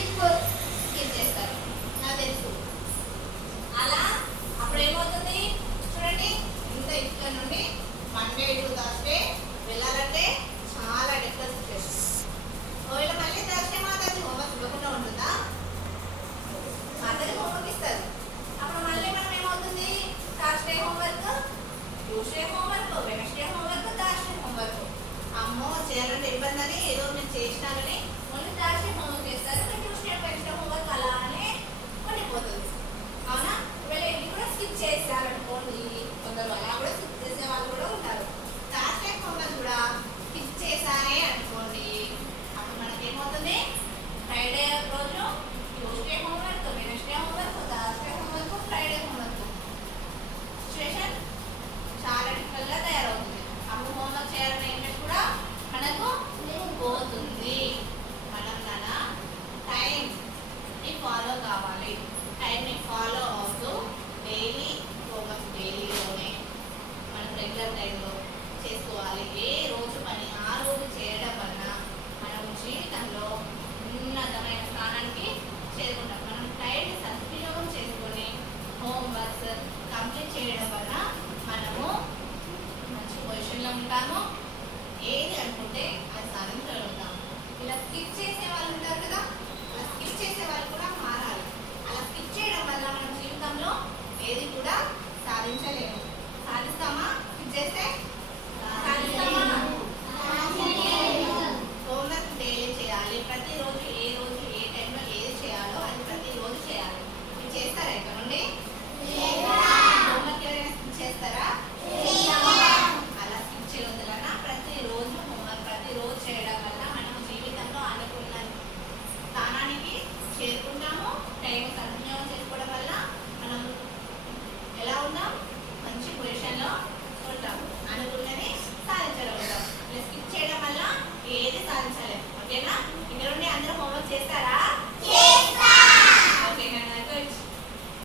Skip చేస్తారు, నాకు తెలుసు. అలా అప్పుడు ఏమవుతుంది చూడండి, ఇంత ఇక్కడ నుండి మండే టు థర్స్డే వెళ్ళాలంటే చాలా డిఫరెన్స్ సిచ్యువేషన్. ఒకవేళ మళ్ళీ థర్స్డే మాతాజీ హోంవర్క్ ఇవ్వకుండా ఉంటుందా? మాతాజీ హోంవర్క్ ఇస్తారు. అప్పుడు మళ్ళీ మనం ఏమవుతుంది, Thursday homework, Tuesday homework, Wednesday homework, Thursday homework. అమ్మో చేయాలంటే ఇబ్బంది అని ఏదో నేను చేసినానని ఓన్లీ థర్స్డే హోంవర్క్ చేస్తారు, ట్యూస్డే వెనస్డే హోంవర్క్ అలానే ఉండిపోతుంది. అవునా? ఒకవేళ ఇది కూడా స్కిప్ చేస్తారనుకోండి, కొందరు అలా కూడా స్కిప్ చేసే వాళ్ళు కూడా ఉంటారు. థర్స్డే హోంవర్క్ కూడా స్కిప్ చేశారే అనుకోండి, అప్పుడు మనకి ఏమవుతుంది, ఫ్రైడే రోజు Tuesday homework, Wednesday homework, Thursday homework, Friday homework. Situation చాలా డిఫికల్ట్గా తయారవుతుంది. అప్పుడు హోంవర్క్ చేయాలనే ఇంట్రెస్ట్ కూడా మనకు పోతుంది. మనం మన టైంని ఫాలో కావాలి. టైంని ఫాలో అవుతూ డైలీ హోంవర్క్ డైలీలోనే మనం రెగ్యులర్ టైంలో చేసుకోవాలి. ఏ రోజు పని ఆ రోజు చేయడం వలన మనం జీవితంలో ఉన్నతమైన స్థానానికి చేరుకుంటాం. మనం టైంని సద్వినియోగం చేసుకొని హోంవర్క్ కంప్లీట్ చేయడం వలన మనము మంచి పొజిషన్లో ఉంటాము. ఏది అనుకుంటే అది సాధించగలుగుతాము. ఇలా స్కిప్ చేసే వాళ్ళు ఉంటారు కదా, అలా స్కిప్ చేసే వాళ్ళు కూడా మారాలి. అలా స్కిప్ చేయడం వల్ల మనం జీవితంలో ఏది కూడా సాధించలేము. సాధిస్తామా? స్కిప్ చేస్తే సాధిస్తామా? హోంవర్క్ డైలీ చేయాలి. ప్రతిరోజు ఏ రోజు ఏ టైంలో ఏది చేయాలో అది ప్రతిరోజు చేయాలి. మీరు చేస్తారా ఇక్కడ నుండి? హోంవర్క్ ఎవరైనా స్కిప్ చేస్తారా? అలా స్కిప్ చేయవద్దులన్నా ప్రతిరోజు హోంవర్క్ ప్రతిరోజు చేయడం వల్ల మనం జీవితంలో అనుకున్న స్థానానికి చేరుకుంటాము. టైం సద్వినియోగం చేసుకోవడం వల్ల మనం ఎలా ఉన్నాం, మంచి పొజిషన్లో ఉంటాము. అనుకున్నది సాధించగలుగుతాం. ఇలా స్కిప్ చేయడం వల్ల ఏది సాధించలేము. ఓకేనా? ఇక్కడ నుండి అందరూ హోంవర్క్ చేస్తారా?